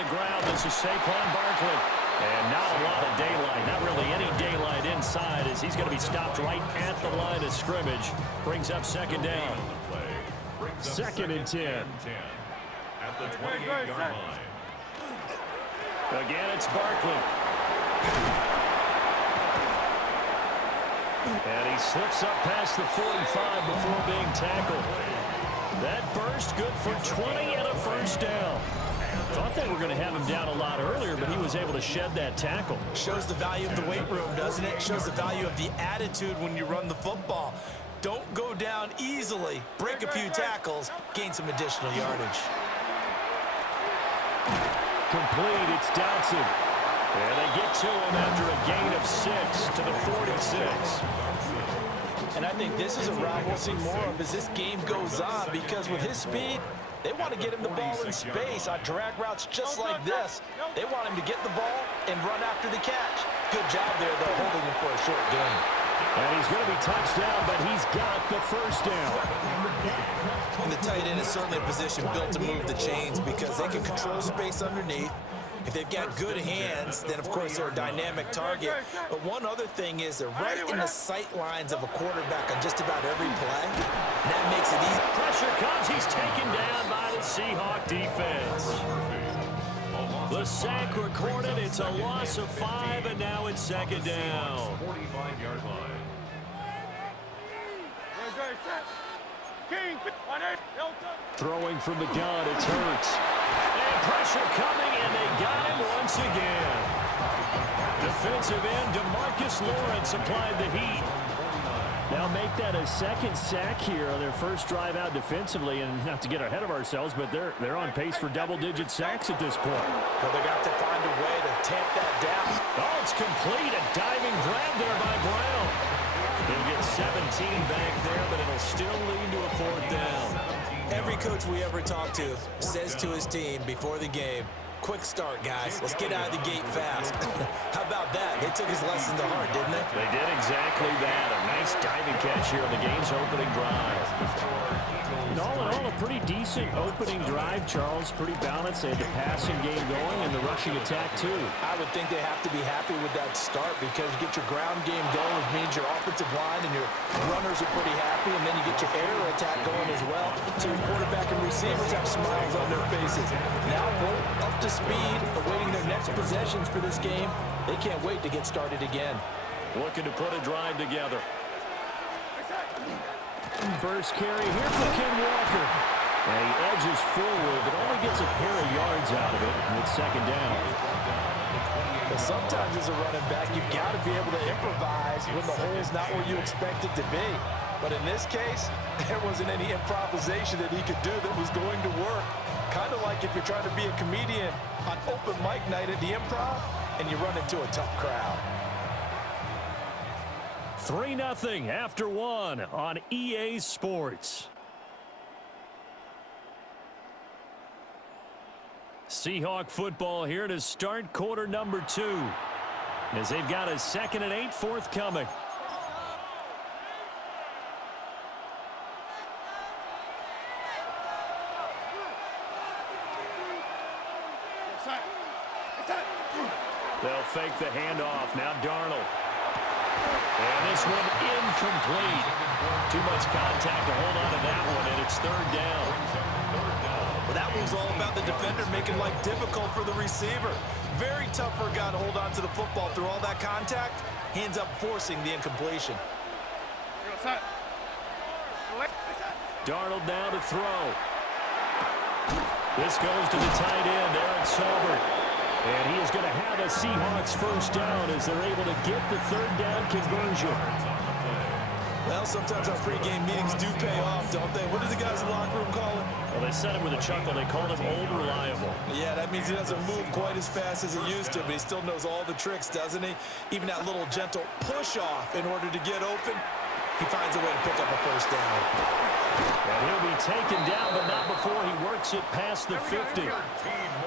the ground. This is Saquon Barkley. And not a lot of daylight, not really any daylight inside, as he's going to be stopped right at the line of scrimmage. Brings up second down. Second and 10. At the 28-yard line. Again, it's Barkley. And he slips up past the 45 before being tackled. That burst good for 20 and a first down. Thought they were going to have him down a lot earlier, but he was able to shed that tackle. Shows the value of the weight room, doesn't it? Shows the value of the attitude when you run the football. Don't go down easily. Break a few tackles, gain some additional yardage. Complete, it's Dotson. And they get to him after a gain of 6 to the 46. And I think this is a route we'll see more of as this game goes on, because with his speed, they want to get him the ball in space on drag routes just like this. They want him to get the ball and run after the catch. Good job there, though, holding him for a short gain. And he's going to be touched down, but he's got the first down. And the tight end is certainly a position built to move the chains because they can control space underneath. If they've got good hands, then, of course, they're a dynamic target. But one other thing is they're right in the sight lines of a quarterback on just about every play. And that makes it easy. Pressure comes. He's taken down by the Seahawk defense. The sack recorded. It's a loss of 5, and now it's second down. 45-yard line. Throwing from the gun, it's Hurts. And pressure coming, and they got him once again. Defensive end DeMarcus Lawrence applied the heat. Now make that a second sack here on their first drive out defensively, and not to get ahead of ourselves, but they're on pace for double-digit sacks at this point. Well, they're going to have to find a way to tamp that down. Oh, it's complete. A diving grab there by Brown. He'll get 17 back there, but it'll still lead to a fourth down. Every coach we ever talk to says to his team before the game, quick start, guys. Let's get out of the gate fast. How about that? They took his lesson to heart, didn't they? They did exactly that. A nice diving catch here on the game's opening drive. All in all, a pretty decent opening drive, Charles. Pretty balanced. They had the passing game going and the rushing attack, too. I would think they have to be happy with that start because you get your ground game going, which means your offensive line and your runners are pretty happy, and then you get your air attack going as well. So your quarterback and receivers have smiles on their faces. Now both up to speed, awaiting their next possessions for this game. They can't wait to get started again. Looking to put a drive together. First carry here for Ken Walker. And he edges forward, but only gets a pair of yards out of it, and it's second down. Well, sometimes as a running back, you've got to be able to improvise when the hole's not where you expect it to be. But in this case, there wasn't any improvisation that he could do that was going to work. Kind of like if you're trying to be a comedian on open mic night at the Improv and you run into a tough crowd. 3-0 after 1 on EA Sports. Seahawk football here to start quarter number 2 as they've got a 2nd and 8 forthcoming. They'll fake the handoff. Now Darnold. And this one incomplete. Too much contact to hold on to that one, and it's third down. Well, that one's all about the defender making life difficult for the receiver. Very tough for a guy to hold on to the football through all that contact. He ends up forcing the incompletion. Darnold now to throw. This goes to the tight end, Aaron Salbert. And he is going to have a Seahawks first down as they're able to get the third down conversion. Well, sometimes our pregame meetings do pay off, don't they? What do the guys in the locker room call him? Well, they said it with a chuckle. They called him old reliable. Yeah, that means he doesn't move quite as fast as he used to, but he still knows all the tricks, doesn't he? Even that little gentle push-off in order to get open, he finds a way to pick up a first down. And he'll be taken down, but not before he works it past the 50.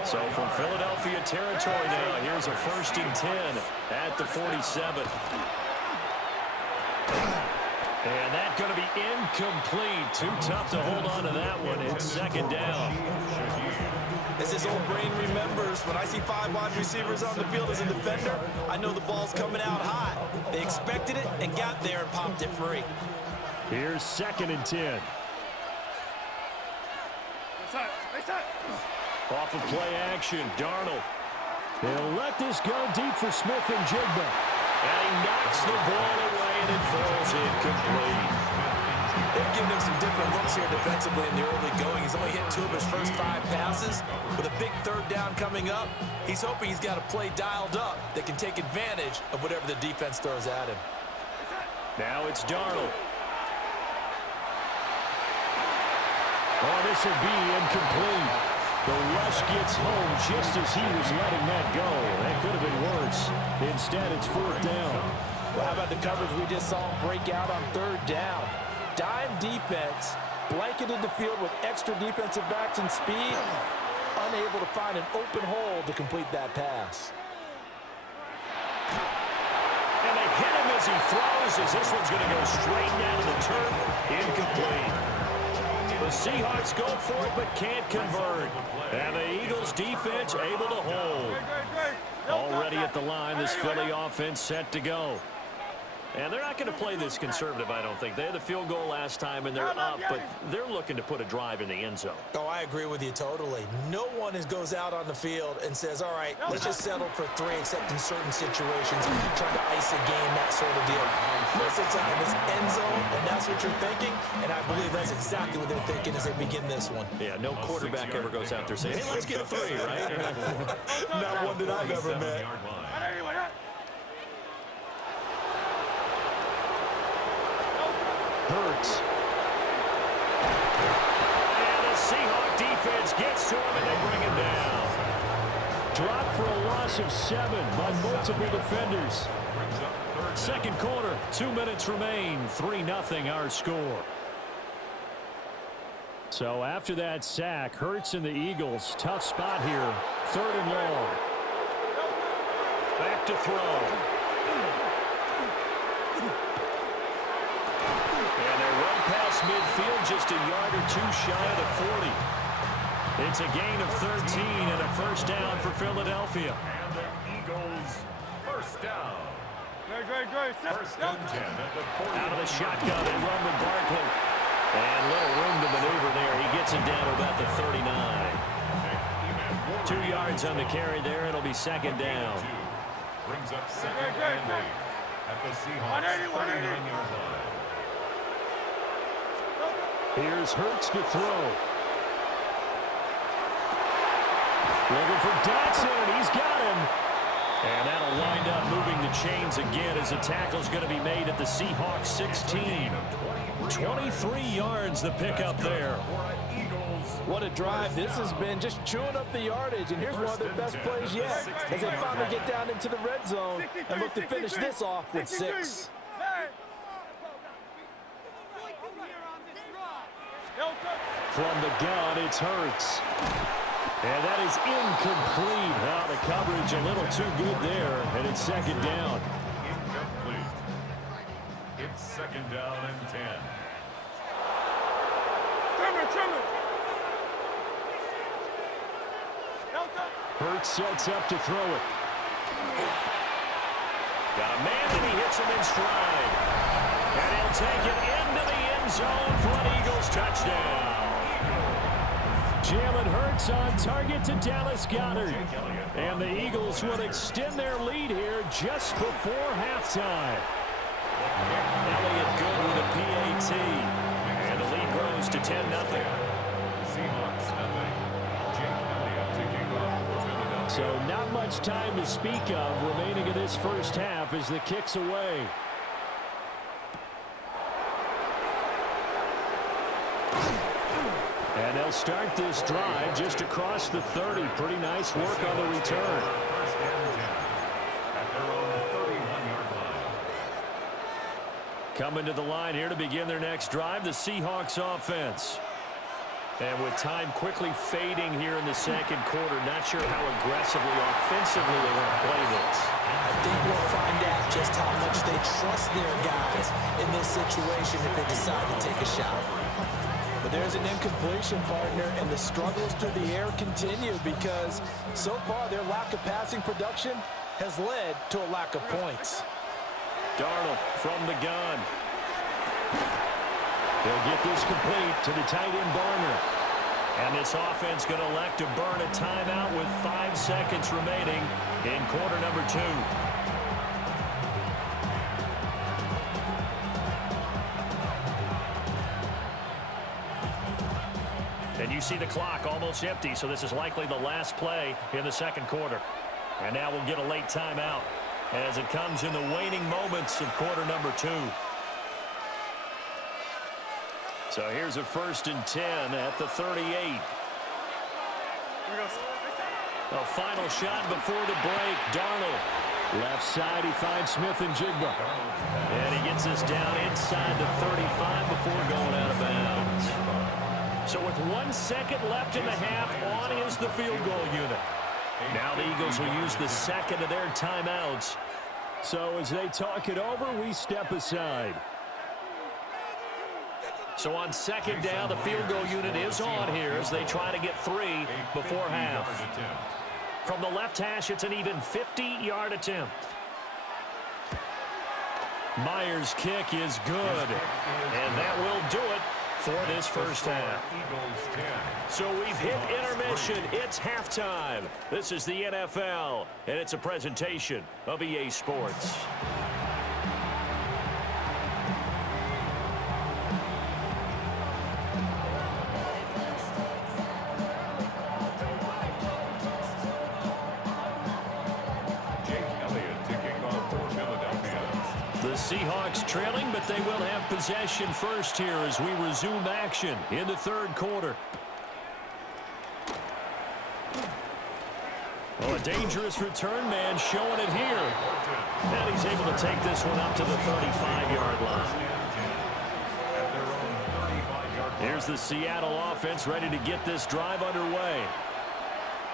So from Philadelphia territory now, here's a 1st and 10 at the 47. And that's going to be incomplete. Too tough to hold on to that one. It's second down. As his old brain remembers, when I see 5 wide receivers on the field as a defender, I know the ball's coming out hot. They expected it and got there and popped it free. Here's 2nd and 10. Off of play action, Darnold. They'll let this go deep for Smith and Jigba. And he knocks the ball away, and it falls incomplete. They've given him some different looks here defensively in the early going. He's only hit 2 of his first 5 passes. With a big 3rd down coming up, he's hoping he's got a play dialed up that can take advantage of whatever the defense throws at him. Now it's Darnold. Oh, this will be incomplete. The rush gets home just as he was letting that go. That could have been worse. Instead, it's 4th down. Well, how about the coverage we just saw him break out on 3rd down? Dime defense, blanketed the field with extra defensive backs and speed, unable to find an open hole to complete that pass. And they hit him as he throws, as this one's going to go straight down to the turf. Incomplete. The Seahawks go for it but can't convert. And the Eagles defense able to hold. Already at the line, this Philly offense set to go. And they're not going to play this conservative, I don't think. They had the field goal last time, and they're up, but they're looking to put a drive in the end zone. Oh, I agree with you totally. No one goes out on the field and says, all right, let's just settle for 3, except in certain situations, trying to ice a game, that sort of deal. Most of the time, it's end zone, and that's what you're thinking, and I believe that's exactly what they're thinking as they begin this one. Yeah, no quarterback ever goes out there saying, hey, let's get 3, right? Not one that I've ever met. Hurts. And the Seahawk defense gets to him, and they bring him down. Dropped for a loss of 7 by multiple defenders. 2nd quarter, 2 minutes remain. 3-0 our score. So after that sack, Hurts and the Eagles, tough spot here. 3rd and long. Back to throw. Midfield just a yard or 2 shy of the 40. It's a gain of 13 and a 1st down for Philadelphia. And the Eagles, 1st down. First and 10 at the 40. Out of the shotgun and run with Barkley. And little room to maneuver there. He gets him down to about the 39. 2 yards on the carry there. It'll be 2nd down. Brings up 2nd and 8 at the Seahawks 39-yard line. Here's Hurts to throw. Looking for Dotson, and he's got him. And that'll wind up moving the chains again as the tackle's going to be made at the Seahawks 16. 23 yards the pickup there. What a drive this has been, just chewing up the yardage. And here's one of their best plays yet as they finally get down into the red zone and look to finish this off with 6. From the gun, it's Hurts. And that is incomplete. Now the coverage a little too good there, and it's 2nd down. Incomplete. It's 2nd down and 10. Hurts sets up to throw it. Got a man, and he hits him in stride. And he'll take it into the end zone for an Eagles touchdown. Jalen Hurts on target to Dallas Goedert. And the Eagles will extend their lead here just before halftime. Elliott good with a PAT. And the lead grows to 10-0. Seahawks nothing. Jake Elliott taking off for Philadelphia. So not much time to speak of remaining in this 1st half as the kick's away. And they'll start this drive just across the 30. Pretty nice work on the return. 1st and 10 at their own 31-yard line. Coming to the line here to begin their next drive, the Seahawks offense. And with time quickly fading here in the 2nd quarter, not sure how aggressively, offensively they want to play this. I think we'll find out just how much they trust their guys in this situation if they decide to take a shot. But there's an incompletion, partner, and the struggles through the air continue because so far their lack of passing production has led to a lack of points. Darnold from the gun. He'll get this complete to the tight end Barner. And this offense going to elect to burn a timeout with 5 seconds remaining in quarter number 2. And you see the clock almost empty, so this is likely the last play in the second quarter. And now we'll get a late timeout as it comes in the waning moments of quarter number 2. So here's a 1st and 10 at the 38. A final shot before the break. Darnold. Left side, he finds Smith and Jigba. And he gets this down inside the 35 before going out of bounds. So with 1 second left in the half, on is the field goal unit. Now the Eagles will use the second of their timeouts. So as they talk it over, we step aside. So on second down, the field goal unit is on here as they try to get 3 before half. From the left hash, it's an even 50-yard attempt. Myers' kick is good, and that will do it for this first half. So we've hit intermission. It's halftime. This is the NFL, and it's a presentation of EA Sports. Seahawks trailing, but they will have possession first here as we resume action in the third quarter. Well, a dangerous return man showing it here. And he's able to take this one up to the 35-yard line. Here's the Seattle offense ready to get this drive underway.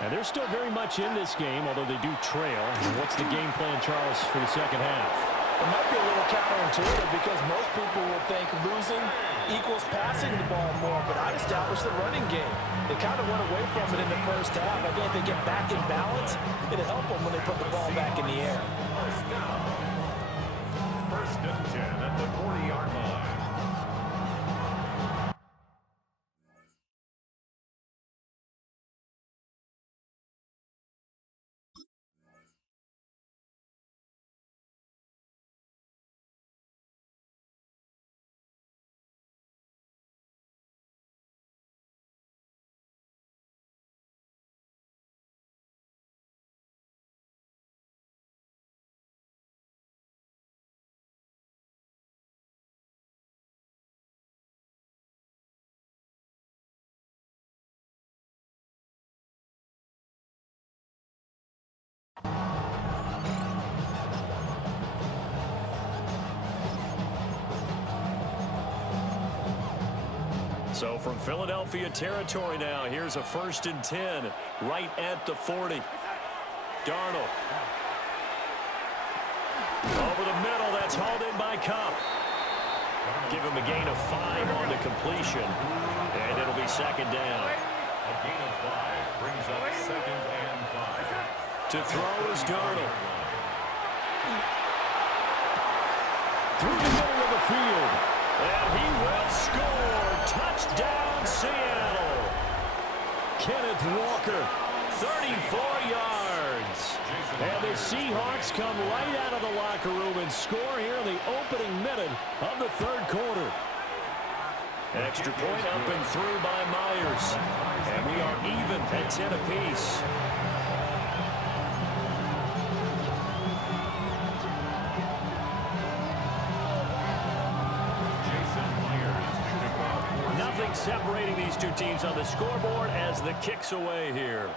And they're still very much in this game, although they do trail. What's the game plan, Charles, for the second half? It might be a little counterintuitive because most people would think losing equals passing the ball more, but I'd establish the running game. They kind of went away from it in the first half. I think if they get back in balance, it'll help them when they put the ball back in the air. First and 10 at the 40-yard line. So from Philadelphia territory now, here's a 1st and 10 right at the 40. Darnold. Over the middle, that's hauled in by Kupp. Give him a gain of 5 on the completion, and it'll be second down. A gain of 5 brings up 2nd and 5. To throw is Darnold. Through the middle of the field, and he will score. Touchdown, Seattle. Kenneth Walker, 34 yards. And the Seahawks come right out of the locker room and score here in the opening minute of the third quarter. Extra point up and through by Myers. And we are even at 10 apiece. Nothing separating these two teams on the scoreboard as the kick's away here.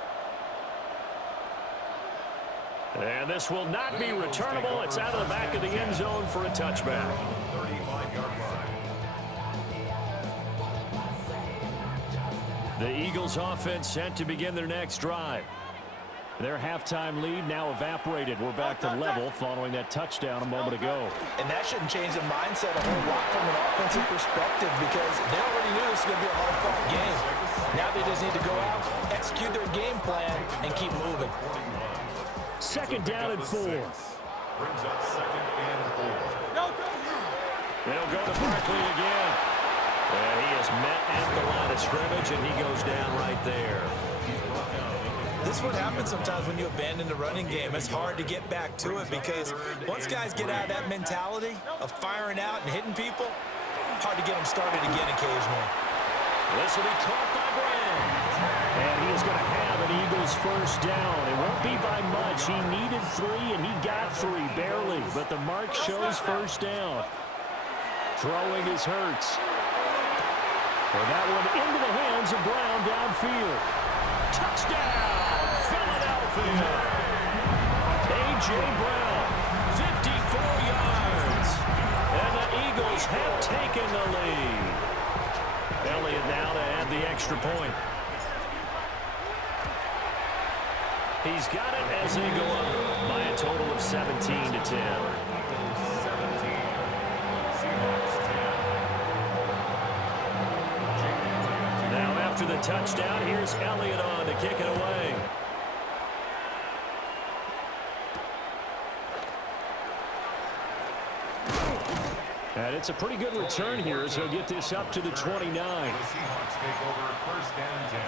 And this will not be returnable. It's out of the back of the end zone for a touchback. 35-yard line. The Eagles offense set to begin their next drive. Their halftime lead now evaporated. We're back to level following that touchdown a moment ago. And that shouldn't change the mindset a whole lot from an offensive perspective because they already knew this was going to be a hard-fought game. Now they just need to go out, execute their game plan, and keep moving. Second down and 4. Brings up second and 4. They'll go to Barkley again. And he is met at the line of scrimmage, and he goes down right there. This is what happens sometimes when you abandon the running game. It's hard to get back to it because once guys get out of that mentality of firing out and hitting people, hard to get them started again occasionally. This will be caught by Brown. And he is going to have an Eagles first down. It won't be by much. He needed 3, and he got 3, barely. But the mark shows first down. Throwing is Hurts. And that one into the hands of Brown downfield. Touchdown, Philadelphia. A.J. Brown, 54 yards. And the Eagles have taken the lead. Elliott now to add the extra point. He's got it as they go up by a total of 17-10. Now after the touchdown, here's Elliott on to kick it away. And it's a pretty good return here as he'll get this up to the 29. The Seahawks take over first and 10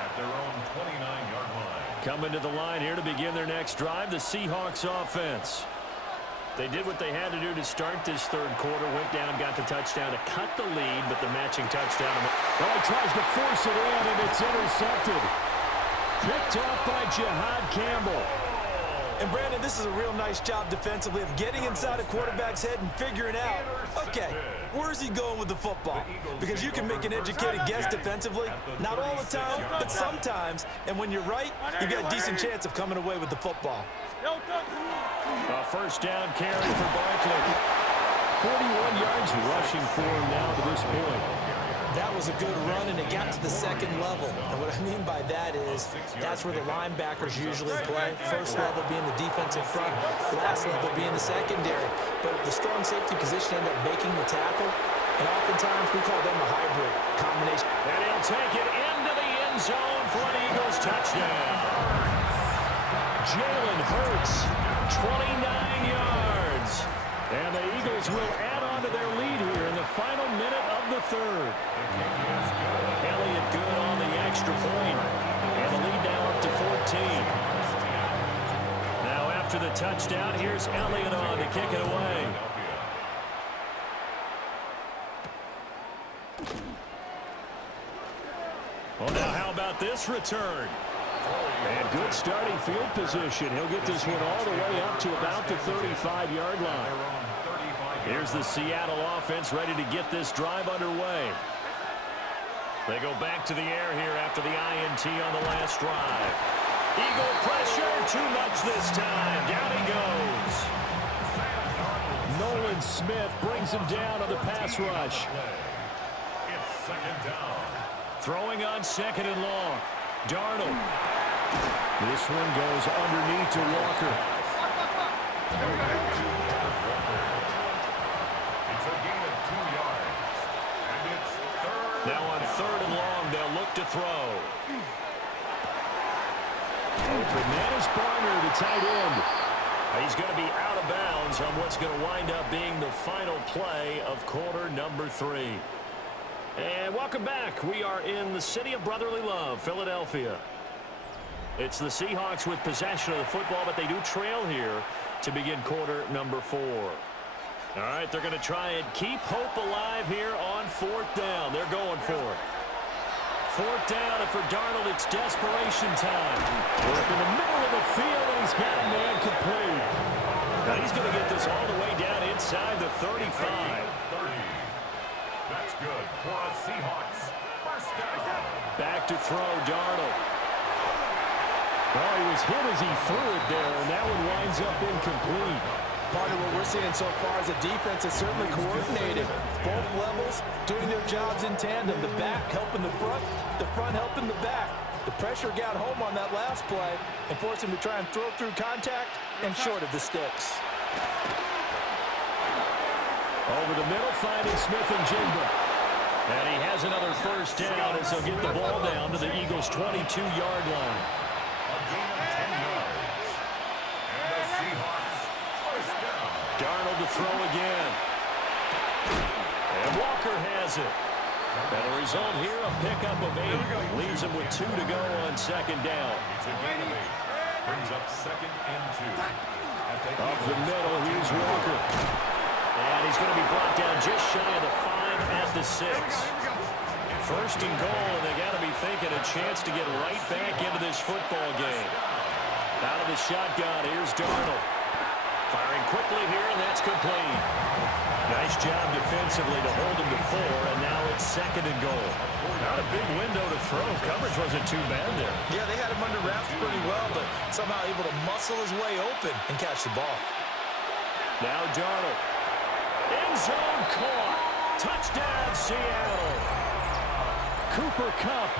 at their own 29-yard line. Coming to the line here to begin their next drive, the Seahawks offense. They did what they had to do to start this third quarter, went down, got the touchdown to cut the lead, but the matching touchdown. Well, he tries to force it in, and it's intercepted. Picked off by Jihad Campbell. And, Brandon, this is a real nice job defensively of getting inside a quarterback's head and figuring out, okay, where's he going with the football? Because you can make an educated guess defensively, not all the time, but sometimes. And when you're right, you've got a decent chance of coming away with the football. A first down carry for Barkley. 41 yards rushing for him now to this point. That was a good run, and it got to the second level. And what I mean by that is that's where the linebackers usually play. First level being the defensive front, last level being the secondary. But the strong safety position ended up making the tackle, and oftentimes we call them a hybrid combination. And he'll take it into the end zone for an Eagles touchdown. Jalen Hurts, 29 yards. And the Eagles will add on to their lead here in the final minute of the third. Elliott good on the extra point. And the lead now up to 14. Now after the touchdown, here's Elliott on to kick it away. Well, now how about this return? And good starting field position. He'll get this one all the way up to about the 35-yard line. Here's the Seattle offense ready to get this drive underway. They go back to the air here after the INT on the last drive. Eagle pressure, too much this time. Down he goes. Nolan Smith brings him down on the pass rush. It's second down. Throwing on second and long. Darnold. This one goes underneath to Walker. It's a gain of 2 yards. And it's third. Now on third and long, they'll look to throw. Open man is Barner, the tight end. He's going to be out of bounds on what's going to wind up being the final play of quarter number 3. And welcome back. We are in the city of brotherly love, Philadelphia. It's the Seahawks with possession of the football, but they do trail here to begin quarter number 4. All right, they're going to try and keep hope alive here on fourth down. They're going for it. Fourth down, and for Darnold, it's desperation time. Work in the middle of the field, and he's got a man complete. Now he's going to get this all the way down inside the 35. 30. That's good for a Seahawks first down. Back to throw, Darnold. Well, he was hit as he threw it there, and that one winds up incomplete. Part of what we're seeing so far as a defense is certainly coordinated. Both levels doing their jobs in tandem. The back helping the front helping the back. The pressure got home on that last play and forced him to try and throw through contact and short of the sticks. Over the middle, finding Smith-Njigba. And he has another first down as he'll get the ball down to the Eagles' 22-yard line. A gain of 10 yards. And the Seahawks first down. Darnold to throw again. And Walker has it. And the result here, a pickup of 8. Leaves him with 2 to go on second down. It's a gain of 8. Brings up 2nd and 2. Up the middle, here's Walker. And he's going to be brought down just shy of the 5 at the 6. First and goal, and they got to be thinking a chance to get right back into this football game. Out of the shotgun, here's Darnold. Firing quickly here, and that's complete. Nice job defensively to hold him to 4, and now it's 2nd and goal. Not a big window to throw. Coverage wasn't too bad there. Yeah, they had him under wraps pretty well, but somehow able to muscle his way open and catch the ball. Now Darnold. End zone caught. Touchdown, Seattle. Cooper Kupp,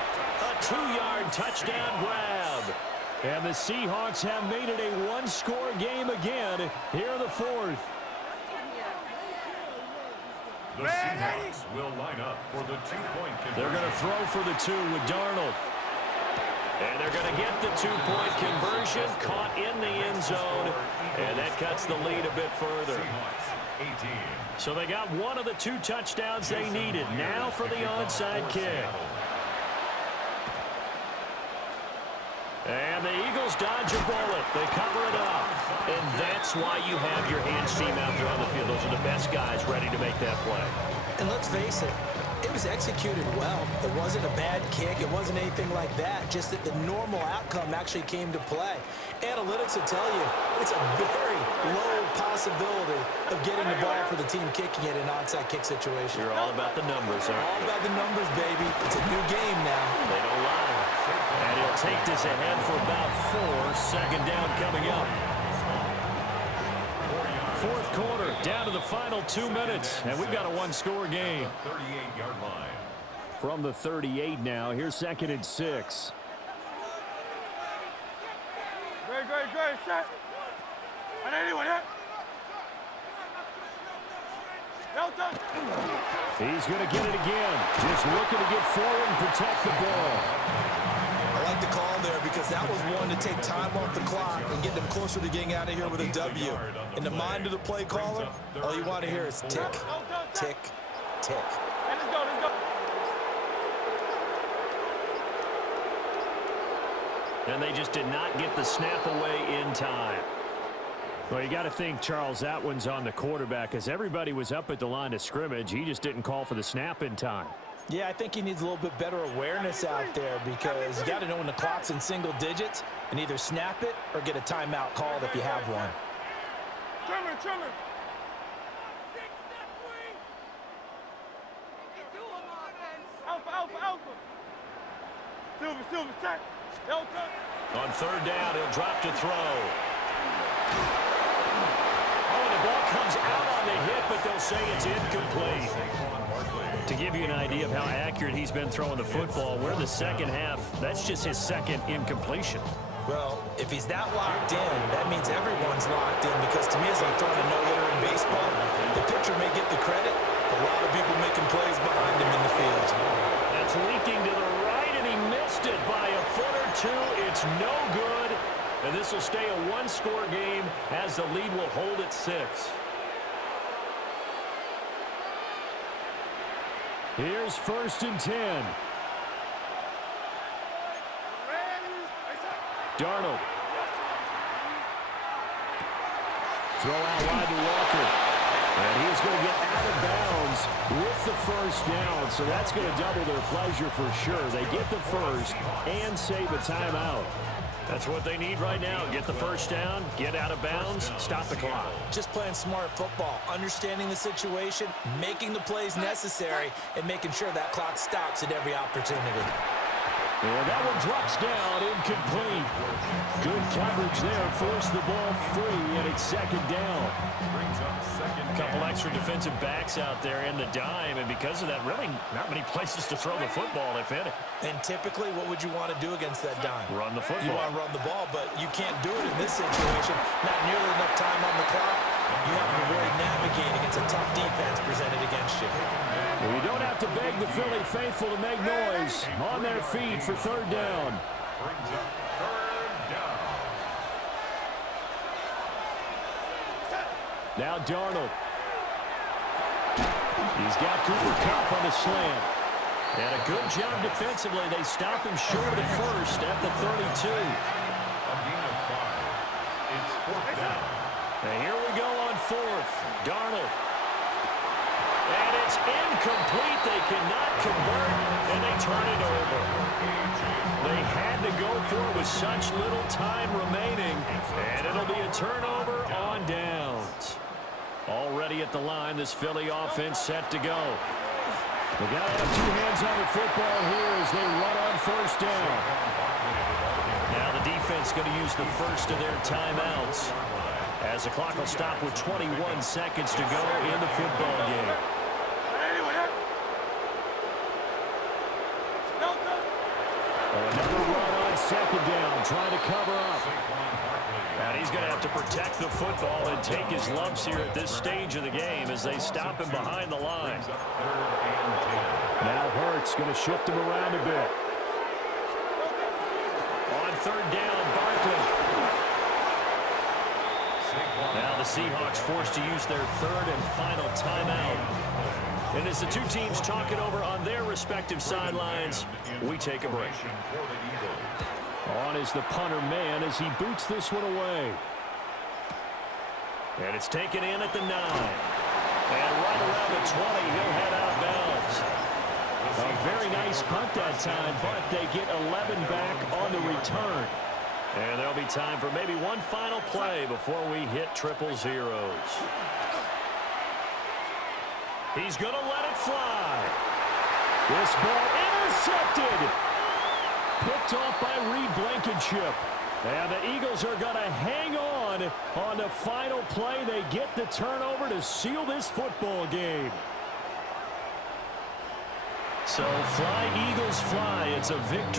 a 2-yard touchdown grab. And the Seahawks have made it a 1-score game again here in the 4th. The Seahawks will line up for the 2-point conversion. They're going to throw for the 2 with Darnold. And they're going to get the 2-point conversion, caught in the end zone, and that cuts the lead a bit further. Seahawks 18. So they got one of the 2 touchdowns they needed. Now for the onside kick. And the Eagles dodge a bullet. They cover it up. And that's why you have your hands team out there on the field. Those are the best guys ready to make that play. And let's face it, it was executed well. It wasn't a bad kick. It wasn't anything like that. Just that the normal outcome actually came to play. Analytics will tell you it's a very low possibility of getting the ball for the team kicking it in an onside kick situation. You're all about the numbers, aren't you? All about the numbers, baby. It's a new game now. They don't lie. And he'll take this ahead for about 4. Second down coming up. 4th quarter, down to the final 2 minutes, and we've got a 1-score game. 38-yard line. From the 38 now, here's 2nd and 6. Great, set. On anyone, yeah? He's going to get it again. Just looking to get forward and protect the ball. I like the call there because that was one to take time off the clock and get them closer to getting out of here with a W. In the mind of the play caller, all you want to hear is tick, tick, tick. Let's go. And they just did not get the snap away in time. Well, you got to think, Charles, that one's on the quarterback because everybody was up at the line of scrimmage. He just didn't call for the snap in time. Yeah, I think he needs a little bit better awareness out there because you got to know when the clock's in single digits and either snap it or get a timeout called if you have one. Trimmer. Alpha. Silver, set. Delta. On 3rd down, he'll drop to throw. Oh, and the ball comes out on the hit, but they'll say it's incomplete. To give you an idea of how accurate he's been throwing the football, we're in the second half. That's just his 2nd incompletion. Well, if he's that locked in, that means everyone's locked in because to me, as I'm throwing a no-hitter in baseball, the pitcher may get the credit, a lot of people making plays behind him in the field. That's leaking to the right, and he missed it by a foot or 2. It's no good, and this will stay a 1-score game as the lead will hold at 6. Here's 1st and 10. Darnold. Throw out wide to Walker. And he's going to get out of bounds with the first down. So that's going to double their pleasure for sure. They get the first and save a timeout. That's what they need right now. Get the first down, get out of bounds, stop the clock. Just playing smart football, understanding the situation, making the plays necessary, and making sure that clock stops at every opportunity. And that one drops down incomplete. Good coverage there. Forced the ball free, and it's second down. Brings up second. A couple extra defensive backs out there in the dime, and because of that, really not many places to throw the football, if any. And typically, what would you want to do against that dime? Run the football. You want to run the ball, but you can't do it in this situation. Not nearly enough time on the clock. You have to avoid navigating. It's a tough defense presented against you. Well, you don't have to beg the Philly faithful to make noise. On their feet for third down. Brings up third down. Now Darnold. He's got Cooper Kupp on the slant. And a good job defensively. They stop him short at first at the 32. A gain of 5. It's fourth down. And here we go on fourth. Darnold. And it's incomplete. They cannot convert, and they turn it over. They had to go for it with such little time remaining, and it'll be a turnover on downs. Already at the line, this Philly offense set to go. They got to have two hands on the football here as they run on first down. Now the defense going to use the first of their timeouts, as the clock will stop with 21 seconds to go in the football game. Another run on second down, trying to cover up. And he's going to have to protect the football and take his lumps here at this stage of the game as they stop him behind the line. Now Hurts going to shift him around a bit. On third down, Barkley. Now the Seahawks forced to use their third and final timeout. And as the two teams talk it over on their respective sidelines, we take a break. On is the punter man as he boots this one away. And it's taken in at the 9. And right around the 20, he'll head out of bounds. A very nice punt that time, but they get 11 back on the return. And there'll be time for maybe one final play before we hit triple zeros. He's going to let it fly. This ball intercepted. Picked off by Reed Blankenship. And the Eagles are going to hang on the final play. They get the turnover to seal this football game. So fly, Eagles, fly. It's a victory.